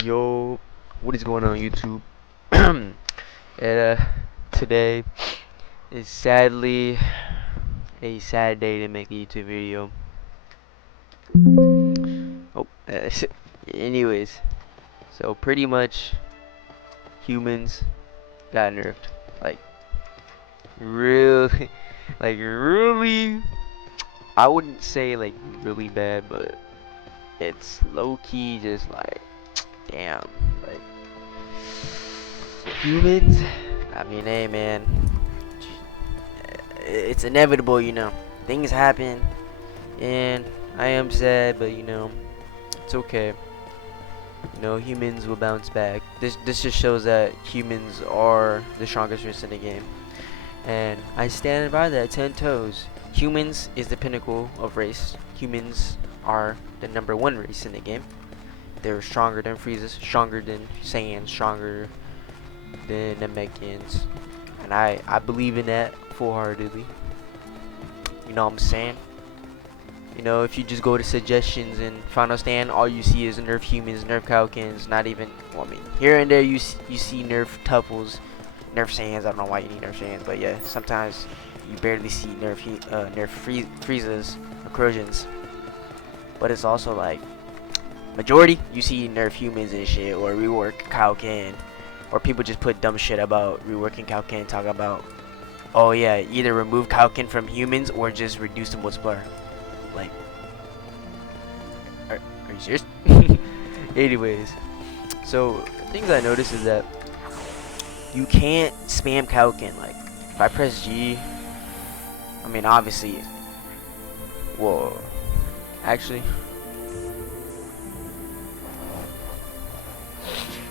Yo, what is going on YouTube? Today is sadly a sad day to make a YouTube video. Oh, anyways, so pretty much humans got nerfed. Like, really, like, really, I wouldn't say like really bad, but it's low key just like, damn, like, humans. I mean, hey man, it's inevitable, things happen, and I am sad, but it's okay. Humans will bounce back. This just shows that humans are the strongest race in the game, and I stand by that 10 toes. Humans is the pinnacle of race. Humans are the #1 race in the game. They're stronger than Freezes, stronger than Saiyans, stronger than Namekians, and I believe in that full-heartedly. You know what I'm saying? If you just go to suggestions and Final Stand, all you see is nerf humans, nerf Kaio-Kens, not even, well, I mean, here and there you see nerf Tuffles, nerf Saiyans. I don't know why you need nerf Saiyans, but yeah, sometimes you barely see nerf Freezes, Corrosions. But it's also like, majority, you see nerf humans and shit, or rework Kaio-Ken, or people just put dumb shit about reworking Kaio-Ken, talk about, oh yeah, either remove Kaio-Ken from humans or just reduce the multiplier. Like, are you serious? Anyways, so things I noticed is that you can't spam Kaio-Ken. Like, if I press G, I mean, obviously, whoa, actually,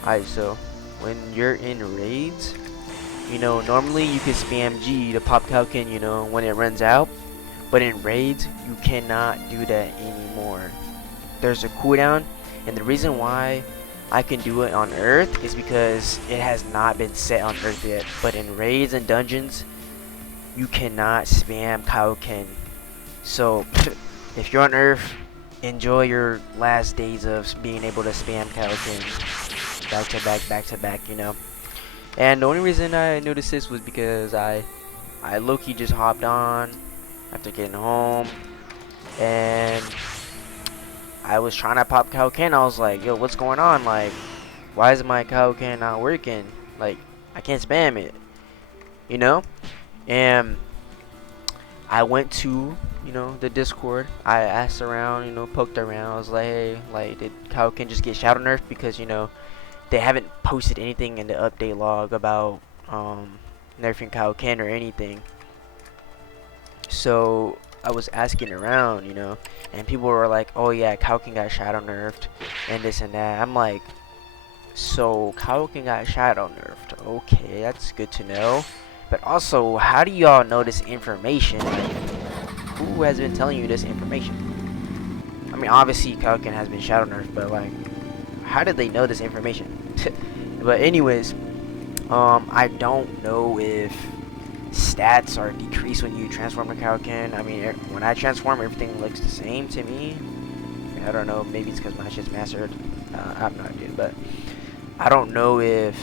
alright, so when you're in raids, normally you can spam G to pop Kaio-Ken, when it runs out. But in raids, you cannot do that anymore. There's a cooldown, and the reason why I can do it on Earth is because it has not been set on Earth yet. But in raids and dungeons, you cannot spam Kaio-Ken. So, if you're on Earth, enjoy your last days of being able to spam Kaio-Ken back to back, And the only reason I noticed this was because I low-key just hopped on after getting home, and I was trying to pop Kaio-Ken. I was like, yo, what's going on? Like, why is my Kaio-Ken not working? Like, I can't spam it, And I went to, the Discord. I asked around, poked around. I was like, hey, like, did Kaio-Ken just get shadow nerfed? Because, they haven't posted anything in the update log about nerfing Kaio-Ken or anything. So I was asking around, and people were like, oh yeah, Kaio-Ken got shadow nerfed and this and that. I'm like, so Kaio-Ken got shadow nerfed. Okay, that's good to know. But also, how do y'all know this information? Like, who has been telling you this information? I mean, obviously Kaio-Ken has been shadow nerfed, but like, how did they know this information? But anyways, I don't know if stats are decreased when you transform to Kaio-Ken. I mean, when I transform, everything looks the same to me. I don't know, maybe it's because my shit's mastered. I have no idea, but I don't know if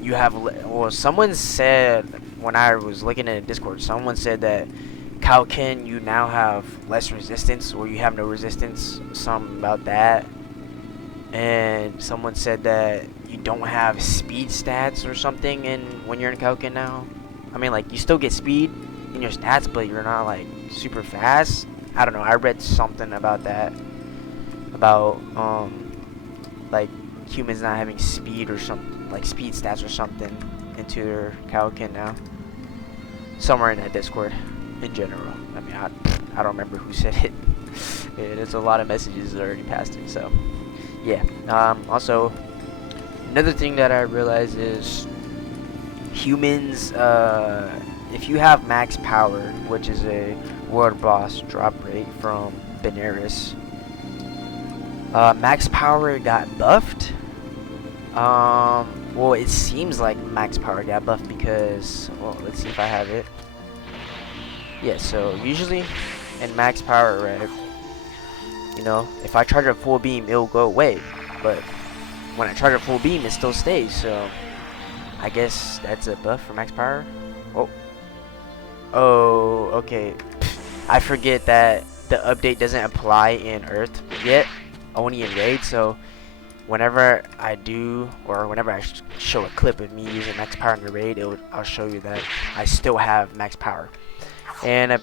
you have. Well, someone said when I was looking at Discord, someone said that Kaio-Ken, you now have less resistance, or you have no resistance. Something about that. And someone said that you don't have speed stats or something when you're in Kaio-Ken now. I mean, like, you still get speed in your stats, but you're not, like, super fast. I don't know. I read something about that. About, like, humans not having speed or something, like, speed stats or something into their Kaio-Ken now. Somewhere in that Discord, in general. I mean, I don't remember who said it. Yeah, there's a lot of messages that already passed me, so, yeah. Also, another thing that I realized is humans, if you have max power, which is a world boss drop rate from Benares, max power got buffed. Well, it seems like max power got buffed because, well, let's see if I have it. Yeah, so usually in max power, right, if I charge a full beam, it'll go away, but when I charge a full beam, it still stays. So I guess that's a buff for max power. Oh, oh, okay. I forget that the update doesn't apply in Earth yet, only in Raid. So whenever I do, or whenever I show a clip of me using max power in the Raid, I'll show you that I still have max power. And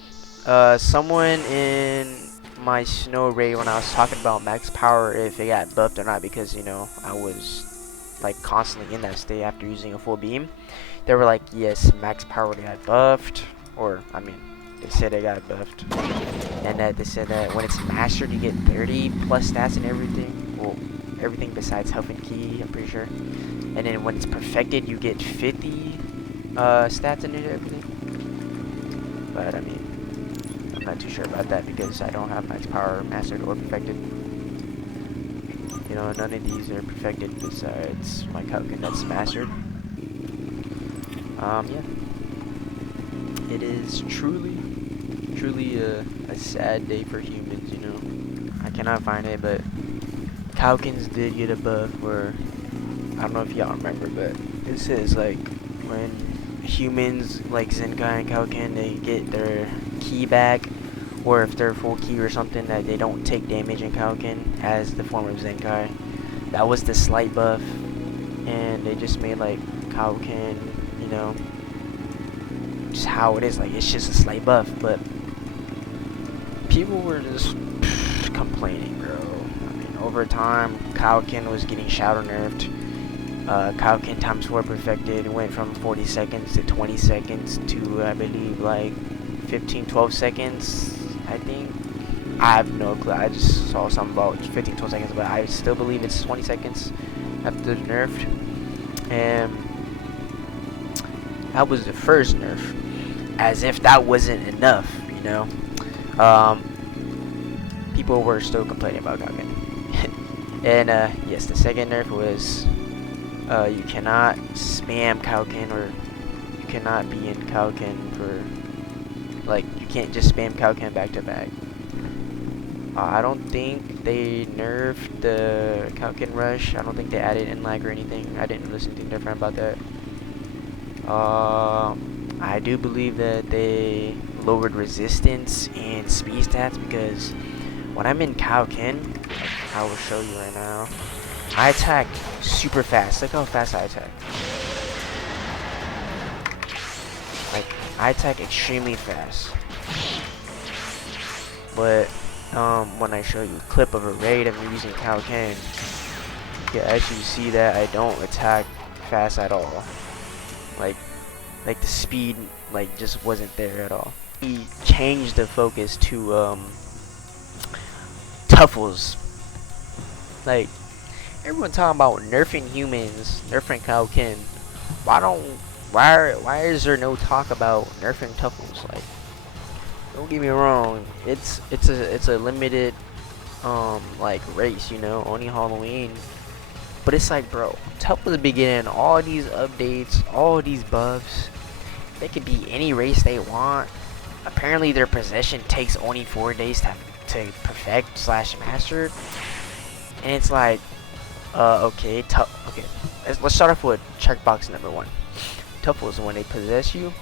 someone in my snow raid, when I was talking about max power, if it got buffed or not, because you know I was like constantly in that state after using a full beam, they were like, yes, max power got buffed, or I mean, they said it got buffed, and that they said that when it's mastered, you get 30 plus stats and everything. Well, everything besides health and key, I'm pretty sure. And then when it's perfected, you get 50 stats and everything. But I mean, I'm not too sure about that because I don't have max power mastered or perfected. You know, none of these are perfected besides my Kaio-Ken that's mastered. Yeah. It is truly a sad day for humans, you know. I cannot find it, but Kaio-Kens did get a buff where, I don't know if y'all remember, but it says like when humans like Zenkai and Kaio-Ken, they get their key back, or if they're full key or something, that they don't take damage in Kaio-Ken as the form of Zenkai. That was the slight buff, and they just made like Kaio-Ken, you know, just how it is. Like, it's just a slight buff, but people were just complaining, bro. I mean, over time, Kaio-Ken was getting shadow nerfed. Kaio-Ken times 4 perfected went from 40 seconds to 20 seconds to, I believe, like 12 seconds, I think. I have no clue. I just saw something about 12 seconds, but I still believe it's 20 seconds after the nerfed. And that was the first nerf. As if that wasn't enough, you know. People were still complaining about Kaio-Ken. And yes, the second nerf was you cannot spam Kaio-Ken, or you cannot be in Kaio-Ken for, like, you can't just spam Kaio-Ken back to back. I don't think they nerfed the Kaio-Ken rush. I don't think they added in lag or anything. I didn't listen to anything different about that. I do believe that they lowered resistance and speed stats, because when I'm in Kaio-Ken, I will show you right now, I attack super fast. Look how fast I attack. Like, I attack extremely fast. But when I show you a clip of a raid of me using Kaio-Ken, you can actually see that I don't attack fast at all. Like the speed, like, just wasn't there at all. He changed the focus to Tuffles. Like, everyone talking about nerfing humans, nerfing Kaio-Ken. Why is there no talk about nerfing Tuffles? Like, don't get me wrong, it's a limited like race, you know, only Halloween. But it's like, bro, Tuffles be getting all these updates, all these buffs. They could be any race they want. Apparently their possession takes only 4 days to perfect / master. And it's like, okay, let's start off with checkbox number 1. Tuffles, when they possess you,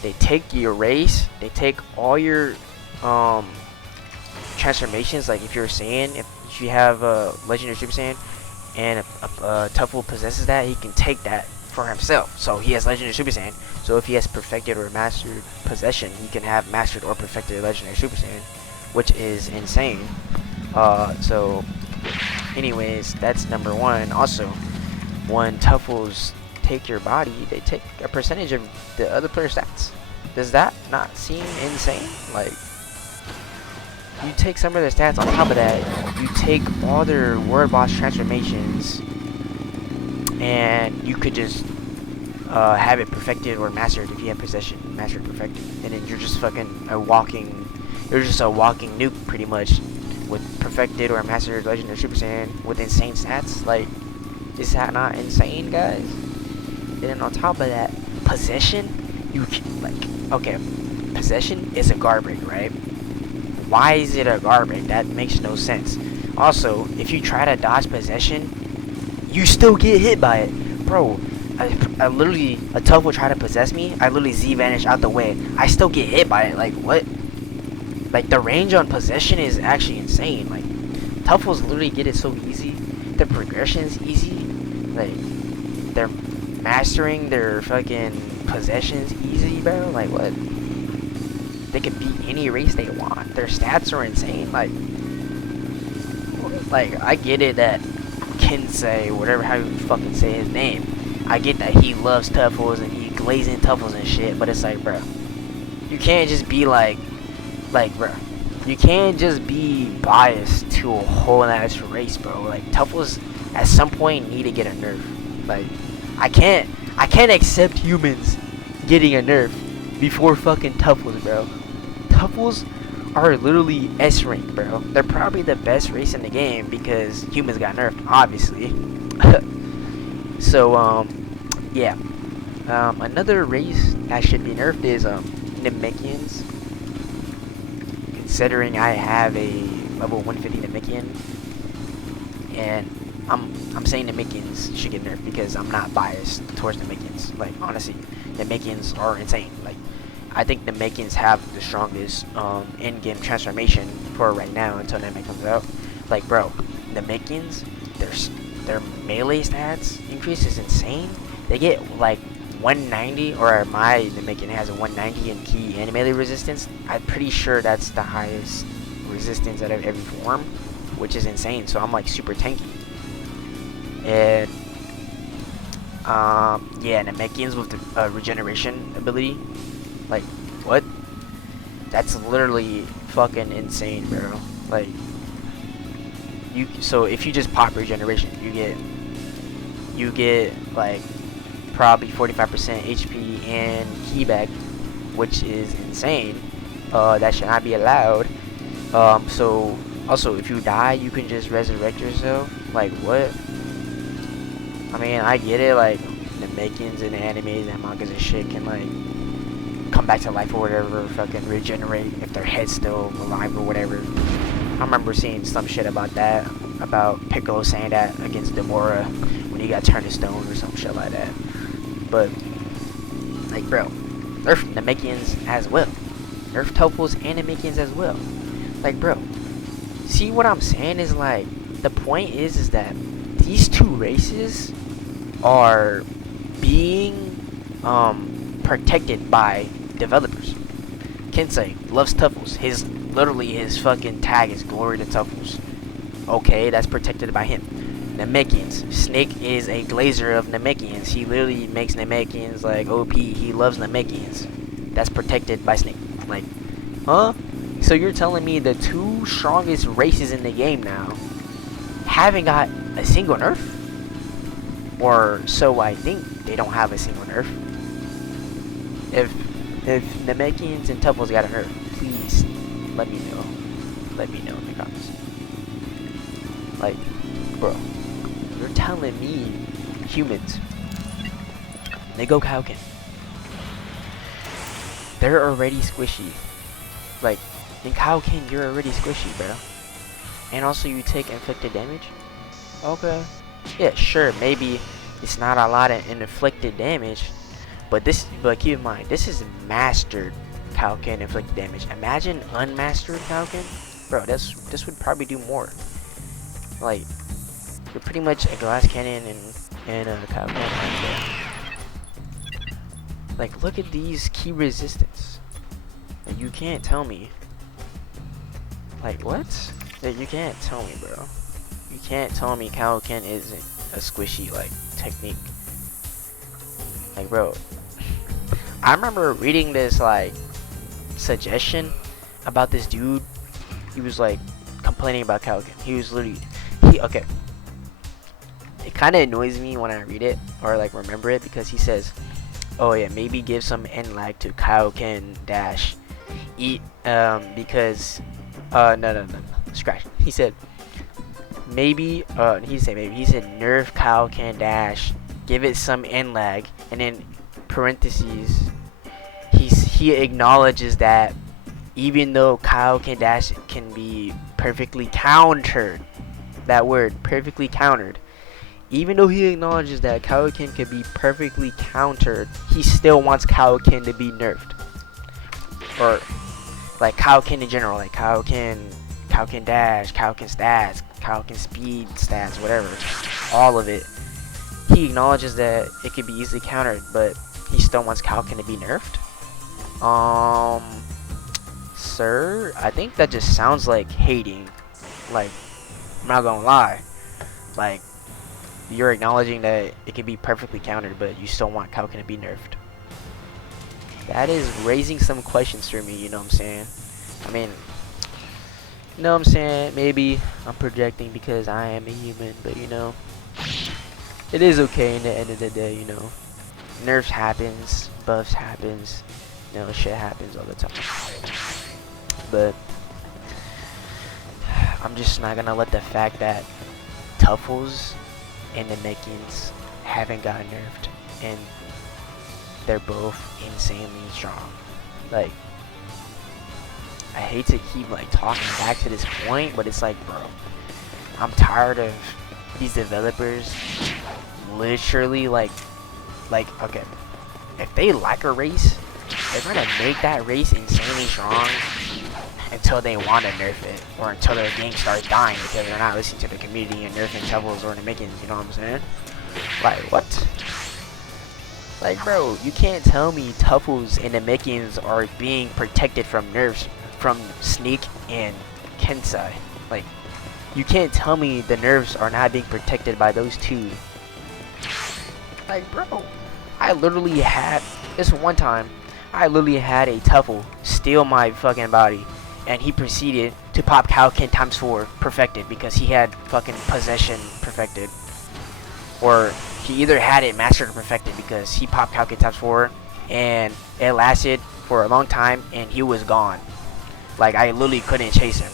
they take your race, they take all your transformations. Like, if you're Saiyan, if you have a legendary Super Saiyan, and if Tuffle possesses that, he can take that for himself. So he has legendary Super Saiyan. So if he has perfected or mastered possession, he can have mastered or perfected legendary Super Saiyan, which is insane. So anyways, that's number 1. Also, when Tuffles take your body, they take a percentage of the other player's stats. Does that not seem insane? Like, you take some of their stats, on top of that, you take all their word boss transformations, and you could just have it perfected or mastered if you have possession, mastered, perfected, and then you're just fucking a walking nuke pretty much, with perfected or mastered legendary Super Saiyan with insane stats. Like, is that not insane, guys? And then on top of that, possession, you can, like, okay, possession is a garbage, right? Why is it a garbage? That makes no sense. Also, if you try to dodge possession, you still get hit by it, bro. I literally, a Tuffle tried to possess me. I literally Z vanish out the way. I still get hit by it. Like, what? Like, the range on possession is actually insane. Like, Tuffles literally get it so easy. The progression's easy. Like, they're mastering their fucking possessions easy, bro. Like, what? They can beat any race they want. Their stats are insane. Like, I get it that Kensei, whatever, how you fucking say his name, I get that he loves Tuffles and he glazing Tuffles and shit, but it's like, bro, you can't just be like, bro, you can't just be biased to a whole ass race, bro. Like, Tuffles at some point need to get a nerf. Like, I can't accept humans getting a nerf before fucking Tuffles, bro. Tuffles are literally S rank, bro. They're probably the best race in the game because humans got nerfed, obviously. So, yeah. Another race that should be nerfed is Namekians. Considering I have a level 150 Namekian, and I'm saying Namekians should get nerfed because I'm not biased towards Namekians. Like, honestly, Namekians are insane. Like, I think Namekians have the strongest in-game transformation for right now until Namek comes out. Like, bro, Namekians, their melee stats increase is insane. They get like 190, or my Namekian has a 190 in key and melee resistance. I'm pretty sure that's the highest resistance out of every form, which is insane. So I'm like super tanky. And yeah, Namekians with the regeneration ability. Like, what? That's literally fucking insane, bro. Like, so if you just pop regeneration, you get like probably 45% HP and key back, which is insane. That should not be allowed. So also, if you die, you can just resurrect yourself. Like, what? I mean, I get it. Like, the Namekians and the animes and mangas and shit can like come back to life or whatever, fucking regenerate if their head's still alive or whatever. I remember seeing some shit about that, about Piccolo saying that against Demora when he got turned to stone or some shit like that. But, like, bro, nerf Namekians as well. Nerf Tuffles and Namekians as well. Like, bro, see what I'm saying is, like, the point is that these two races are being protected by developers. Kensei loves Tuffles. Literally his fucking tag is Glory to Tuffles. Okay, that's protected by him. Namekians. Snake is a glazer of Namekians. He literally makes Namekians like OP. He loves Namekians. That's protected by Snake. Like, huh? So you're telling me the two strongest races in the game now haven't got a single nerf? Or so I think they don't have a single nerf. If Namekians and Tuffles got a nerf, please let me know. Let me know in the comments. Like, bro, you're telling me humans, they go Kaio-Ken, they're already squishy. Like, in Kaio-Ken, you're already squishy, bro. And also you take inflicted damage. Okay. Yeah, sure, maybe it's not a lot of inflicted damage, but keep in mind, this is mastered Kaio-Ken inflicted damage. Imagine unmastered Kaio-Ken, bro. This would probably do more. Like, you're pretty much a glass cannon and a Kaio-Ken. Like, look at these key resistance. Like, you can't tell me. Like, what? Like, you can't tell me, bro. You can't tell me Kaio-Ken isn't a squishy, like, technique. Like, bro, I remember reading this, like, suggestion about this dude. He was, like, complaining about Kaio-Ken. He was literally, okay. It kind of annoys me when I read it, or, like, remember it, because he says, oh, yeah, maybe give some end lag to Kaio-Ken dash. Because, no, scratch. He said, maybe, he said nerf Kaio-Ken dash, give it some end lag, and then parentheses, he acknowledges that even though Kaio-Ken dash can be perfectly countered, that word, perfectly countered, even though he acknowledges that Kaio-Ken could be perfectly countered, he still wants Kaio-Ken to be nerfed. Or like Kaio-Ken in general, like Kaio-Ken dash, Kaio-Ken stats, Kaio-Ken speed stats, whatever. All of it. He acknowledges that it could be easily countered, but he still wants Kaio-Ken to be nerfed. Sir, I think that just sounds like hating. Like, I'm not gonna lie. Like, you're acknowledging that it can be perfectly countered, but you still want Kaio-Ken to be nerfed. That is raising some questions for me, you know what I'm saying? I mean, you know what I'm saying? Maybe I'm projecting because I am a human, but you know, it is okay in the end of the day, you know. Nerfs happens, buffs happens, you know, shit happens all the time. But I'm just not gonna let the fact that Tuffles and the Namekians haven't gotten nerfed, and they're both insanely strong. Like, I hate to keep like talking back to this point, but it's like, bro, I'm tired of these developers literally like okay, if they like a race, they're gonna make that race insanely strong until they want to nerf it, or until their game starts dying because they're not listening to the community and nerfing Tuffles or Namekians, you know what I'm saying? Like, what? Like, bro, you can't tell me Tuffles and Namekians are being protected from nerfs from Sneak and Kensai. Like, you can't tell me the nerfs are not being protected by those two. Like, bro, I literally had this one time. I literally had a Tuffle steal my fucking body, and he proceeded to pop Kaio-Ken times 4 perfected because he had fucking possession perfected, or he either had it mastered or perfected because he popped Kaio-Ken times 4 and it lasted for a long time and he was gone. Like, I literally couldn't chase him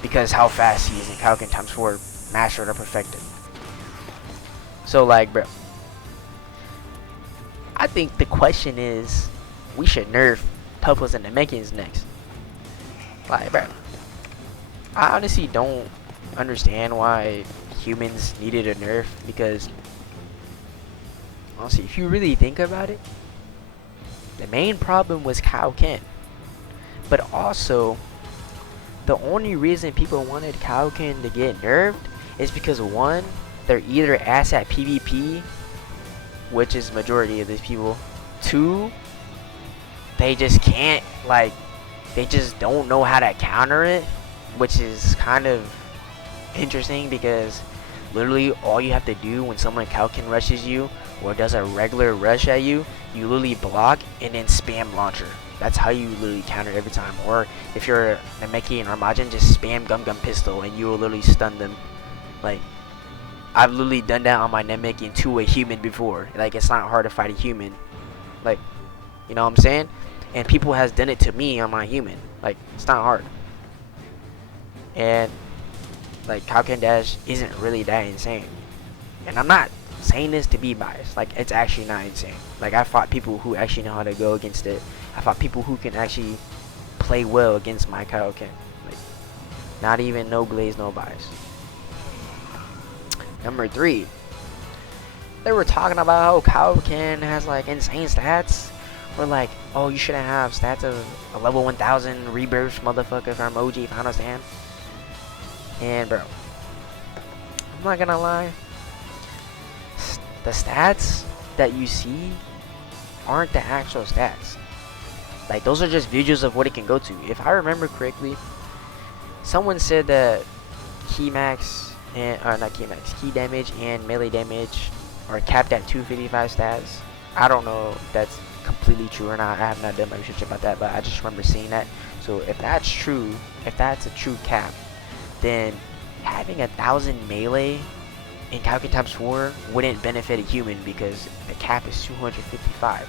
because how fast he is in Kaio-Ken times 4 mastered or perfected. So like, bro, I think the question is, we should nerf Tuffles and the Namekians next. Like, bro, I honestly don't understand why humans needed a nerf, because honestly, if you really think about it, the main problem was Kaio-Ken. But also, the only reason people wanted Kaio-Ken to get nerfed is because, one, they're either ass at PvP, which is majority of these people. Two, they just can't, like, they just don't know how to counter it, which is kind of interesting because literally all you have to do when someone Kaio-Ken rushes you or does a regular rush at you, you literally block and then spam launcher. That's how you literally counter every time. Or if you're a Namekian or Majin, just spam Gum Gum Pistol and you will literally stun them. Like, I've literally done that on my Namekian to a human before. Like, it's not hard to fight a human. Like, you know what I'm saying? And people has done it to me on my human. Like, it's not hard. And like, Kaio-Ken dash isn't really that insane. And I'm not saying this to be biased. Like, it's actually not insane. Like, I fought people who actually know how to go against it. I fought people who can actually play well against my Kaio-Ken. Like, not even no glaze, no bias. Number 3, they were talking about how Kaio-Ken has like insane stats. Or like, oh, you shouldn't have stats of a level 1000 rebirth motherfucker from OG Final Stand. And bro, I'm not gonna lie, the stats that you see aren't the actual stats. Like, those are just visuals of what it can go to. If I remember correctly, someone said that key max and key damage and melee damage are capped at 255 stats. I don't know if that's completely true or not. I have not done my research about that, but I just remember seeing that. So if that's true, if that's a true cap, then having 1000 melee in Kaio-Ken times 4 wouldn't benefit a human because the cap is 255.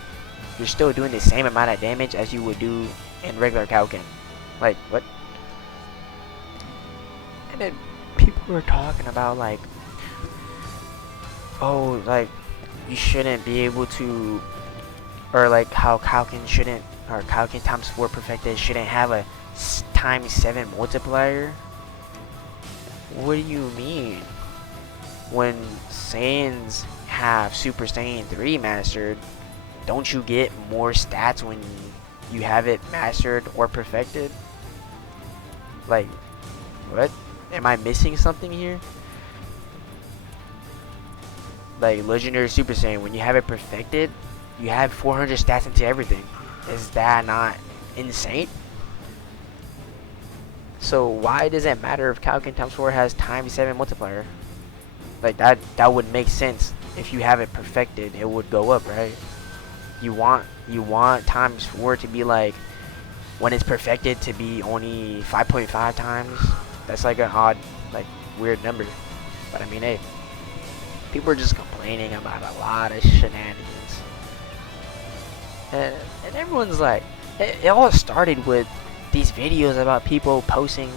You're still doing the same amount of damage as you would do in regular Kaio-Ken. Like, what? And then people were talking about like, oh, like, you shouldn't be able to, or like how Kaio-Ken shouldn't, or Kaio-Ken times 4 perfected shouldn't have a times 7 multiplier. What do you mean? when Saiyans have Super Saiyan 3 mastered, don't you get more stats when you have it mastered or perfected? Like, what? Am I missing something here? Like, Legendary Super Saiyan, when you have it perfected, you have 400 stats into everything. Is that not insane? So why does it matter if Kaio-Ken times 4 has times 7 multiplier? Like, that would make sense. If you have it perfected, it would go up, right? You want times 4 to be like, when it's perfected, to be only 5.5 times. That's like an odd, like, weird number. But I mean, hey, people are just complaining about a lot of shenanigans, and everyone's like, it all started with these videos about people posting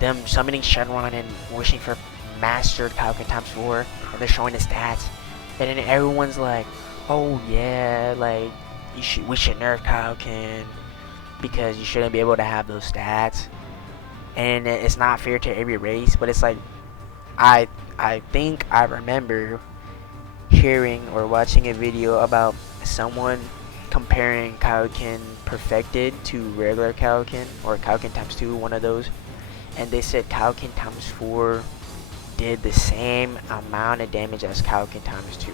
them summoning Shenron and wishing for mastered Kaio-Ken times 4, and they're showing the stats, and then everyone's like, oh yeah, like, we should nerf Kaio-Ken because you shouldn't be able to have those stats, and it's not fair to every race. But it's like, I think I remember hearing or watching a video about someone comparing Kaio-Ken perfected to regular Kaio-Ken, or Kaio-Ken times 2, one of those, and they said Kaio-Ken times 4 did the same amount of damage as Kaio-Ken times 2.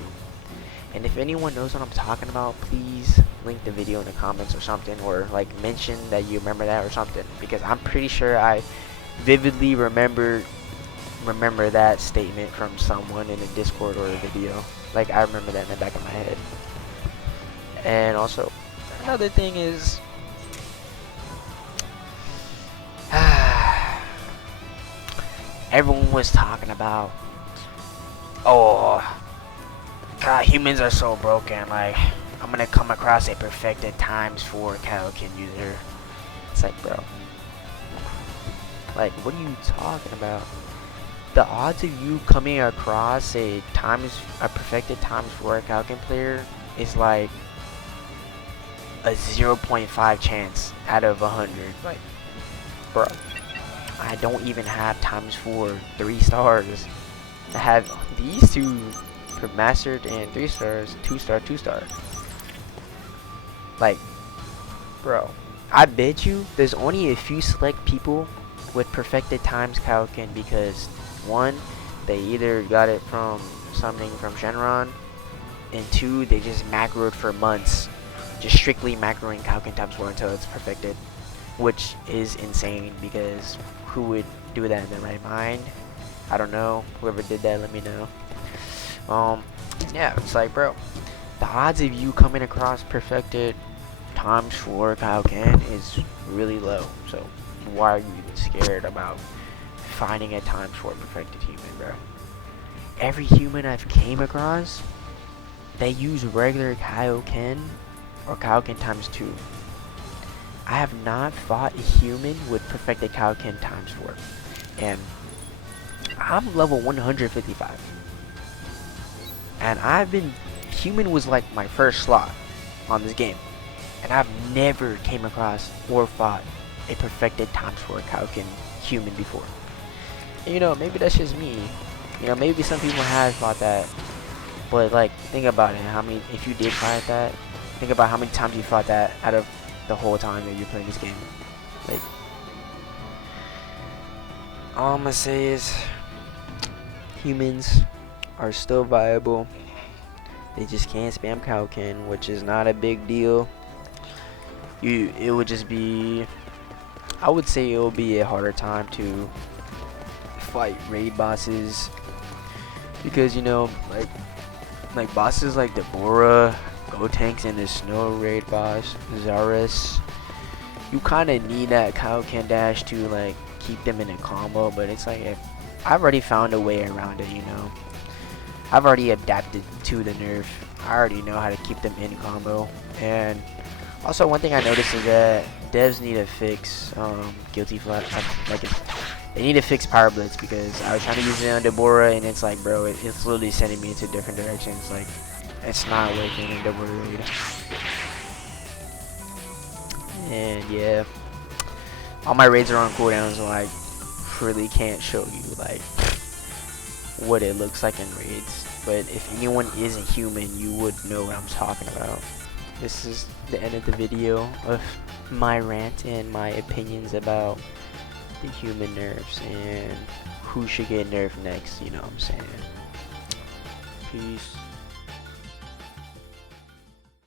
And if anyone knows what I'm talking about, please link the video in the comments or something, or like mention that you remember that or something, because I'm pretty sure I vividly remember that statement from someone in a Discord or a video. Like, I remember that in the back of my head. And also, another thing is, everyone was talking about, oh, God, humans are so broken. Like, I'm gonna come across a perfected times 4 Kaio-Ken user. It's like, bro, like, what are you talking about? The odds of you coming across a perfected times 4 Kaio-Ken player is like a 0.5 chance out of 100. Like, bro, I don't even have times 4 3 stars. I have these two mastered and 3 stars, 2 star. Like, bro, I bet you there's only a few select people with perfected times Kaio-Ken, because one, they either got it from summoning from Shenron, and 2, they just macroed for months, just strictly macroing Kaio-Ken times 4 until it's perfected, which is insane, because who would do that in their right mind? I don't know. Whoever did that, let me know. Yeah, it's like, bro, the odds of you coming across perfected times 4 Kaio-Ken is really low. So why are you even scared about finding a times 4 perfected human, bro? Every human I've came across, they use regular Kaio-Ken or Kaio-Ken times 2. I have not fought a human with perfected Kaio-Ken times 4, and I'm level 155, and human was like my first slot on this game, and I've never came across or fought a perfected times 4 Kaio-Ken human before. And, you know, maybe that's just me. You know, maybe some people have fought that, but like, think about it. If you did fight that, think about how many times you fought that out of the whole time that you're playing this game. Like, all I'm gonna say is, humans are still viable. They just can't spam Kaio-Ken, which is not a big deal. It would just be, I would say it will be a harder time to fight raid bosses, because, you know, like bosses like Deborah, Gotenks, and the Snow Raid boss Zarus, you kind of need that Kaio-Ken dash to like keep them in a combo. But it's like, I've already found a way around it, you know. I've already adapted to the nerf. I already know how to keep them in combo. And also, one thing I noticed is that devs need to fix Guilty Flash. They need to fix Power Blitz, because I was trying to use it on Deborah, and it's like, bro, it's literally sending me into different directions. Like, it's not working in Deborah raid. And yeah, all my raids are on cooldown, so I really can't show you like what it looks like in raids. But if anyone is a human, you would know what I'm talking about. This is the end of the video of my rant and my opinions about the human nerfs and who should get nerfed next, you know what I'm saying. Peace.